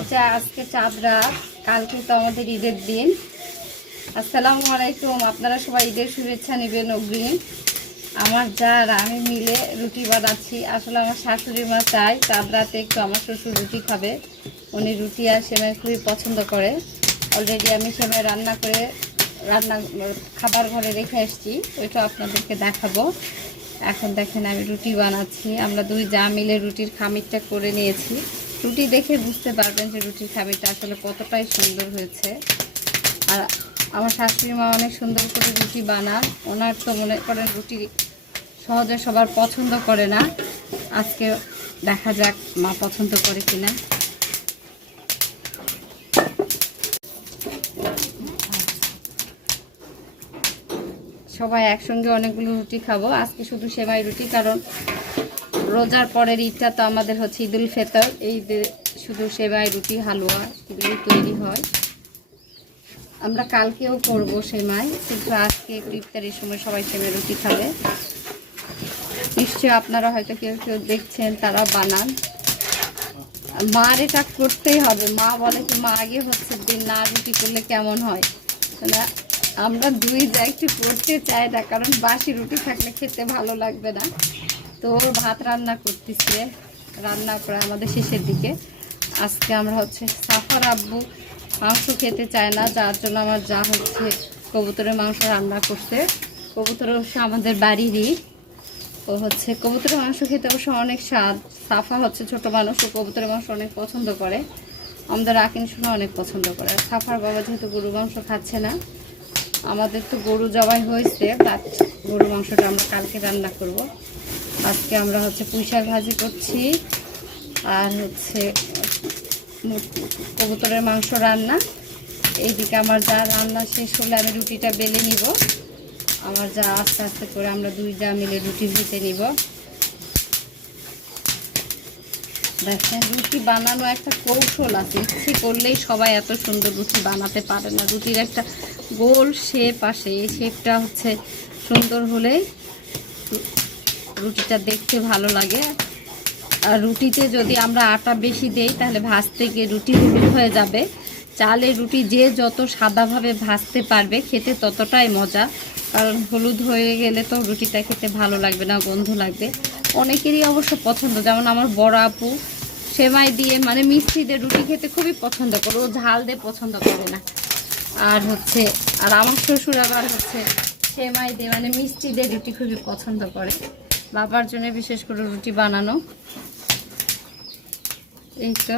আচ্ছা আজকে চাঁদরা, কালকে তো আমাদের ঈদের দিন। আসসালামু আলাইকুম, আপনারা সবাই ঈদের শুভেচ্ছা নেবেন অগ্রিম। আমার যা আমি মিলে রুটি বানাচ্ছি। আসলে আমার শাশুড়ি মা চাই চাঁদ রাতে একটু আমার শ্বশুর রুটি খাবে। উনি রুটি আর সেমাই খুবই পছন্দ করে। অলরেডি আমি সেমাই রান্না করে, রান্না, খাবার ঘরে রেখে এসেছি ওইটা আপনাদেরকে দেখাবো। এখন দেখেন আমি রুটি বানাচ্ছি। আমরা দুই যা মিলে রুটির খামিরটা করে নিয়েছি। রুটি দেখে বুঝতে পারবেন যে রুটির খামিরটা আসলে কতটাই সুন্দর হয়েছে। আর আমার শাশুড়ি মা অনেক সুন্দর করে রুটি বানান। ওনার তো মনে করেন রুটি সহজে সবার পছন্দ করে না। আজকে দেখা যাক মা পছন্দ করে কিনা। সবাই একসঙ্গে অনেকগুলো রুটি খাব। আজকে শুধু সেমাই রুটি, কারণ রোজার পরের ঈদটা তো আমাদের হচ্ছে ঈদুল ফেতর। এই শুধু সেমাই রুটি, হালুয়া এগুলি তৈরি হয়। আমরা কালকেও করব সেমাই, কিন্তু আজকে একটু ইফতারের সময় সবাই সেমাই রুটি খাবে। নিশ্চয়ই আপনারা হয়তো কেউ কেউ দেখছেন, তারা বানান। মার এটা করতেই হবে। মা বলে যে মা, আগে হচ্ছে দিন না, রুটি করলে কেমন হয়? আমরা দুই একটু করতে চাই না, কারণ বাসি রুটি থাকলে খেতে ভালো লাগবে না। তো ভাত রান্না করতেছে, রান্না করে আমাদের শেষের দিকে। আজকে আমরা হচ্ছে সাফার আব্বু মাংস খেতে চায় না, যার জন্য আমার যা হচ্ছে কবুতরের মাংস রান্না করছে। কবুতর অবশ্য আমাদের বাড়িরই। ও হচ্ছে কবুতরের মাংস খেতে অবশ্য অনেক স্বাদ। সাফা হচ্ছে ছোট মানুষ, ও কবুতরের মাংস অনেক পছন্দ করে। আমাদের আকিন শোনা অনেক পছন্দ করে। সাফার বাবা যেহেতু গরু মাংস খাচ্ছে না আমাদের তো গরু জবাই হয়েছে তার গরু মাংসটা আমরা কালকে রান্না করব। আজকে আমরা হচ্ছে পুঁইশাক ভাজি করছি, আর হচ্ছে কবুতরের মাংস রান্না। এইদিকে আমার যা রান্না শেষ হলে আমি রুটিটা বেলে নিব। আমার যা আস্তে আস্তে করে আমরা দুই যা মিলে রুটি ভেতে নিব। দেখেন, রুটি বানানো একটা কৌশল আছে। ইচ্ছে করলেই সবাই এত সুন্দর রুটি বানাতে পারে না। রুটির একটা গোল শেপ আসে। এই শেপটা হচ্ছে সুন্দর হলেই রুটিটা দেখতে ভালো লাগে। আর রুটিতে যদি আমরা আটা বেশি দেই, তাহলে ভাজতে গিয়ে রুটি হলুদ হয়ে যাবে। চালের রুটি যে যত সাদাভাবে ভাজতে পারবে, খেতে ততটাই মজা। কারণ হলুদ হয়ে গেলে তো রুটিটা খেতে ভালো লাগবে না, গন্ধ লাগবে। অনেকেরই অবশ্য পছন্দ, যেমন আমার বড় আপু সেমাই দিয়ে মানে মিষ্টি দিয়ে রুটি খেতে খুবই পছন্দ করে, ও ঝাল দিয়ে পছন্দ করে না। আর হচ্ছে, আর আমার শ্বশুর আবার হচ্ছে সেমাই দিয়ে মানে মিষ্টি দিয়ে রুটি খুবই পছন্দ করে। বাবার জন্য বিশেষ করে রুটি বানানো। এই তো।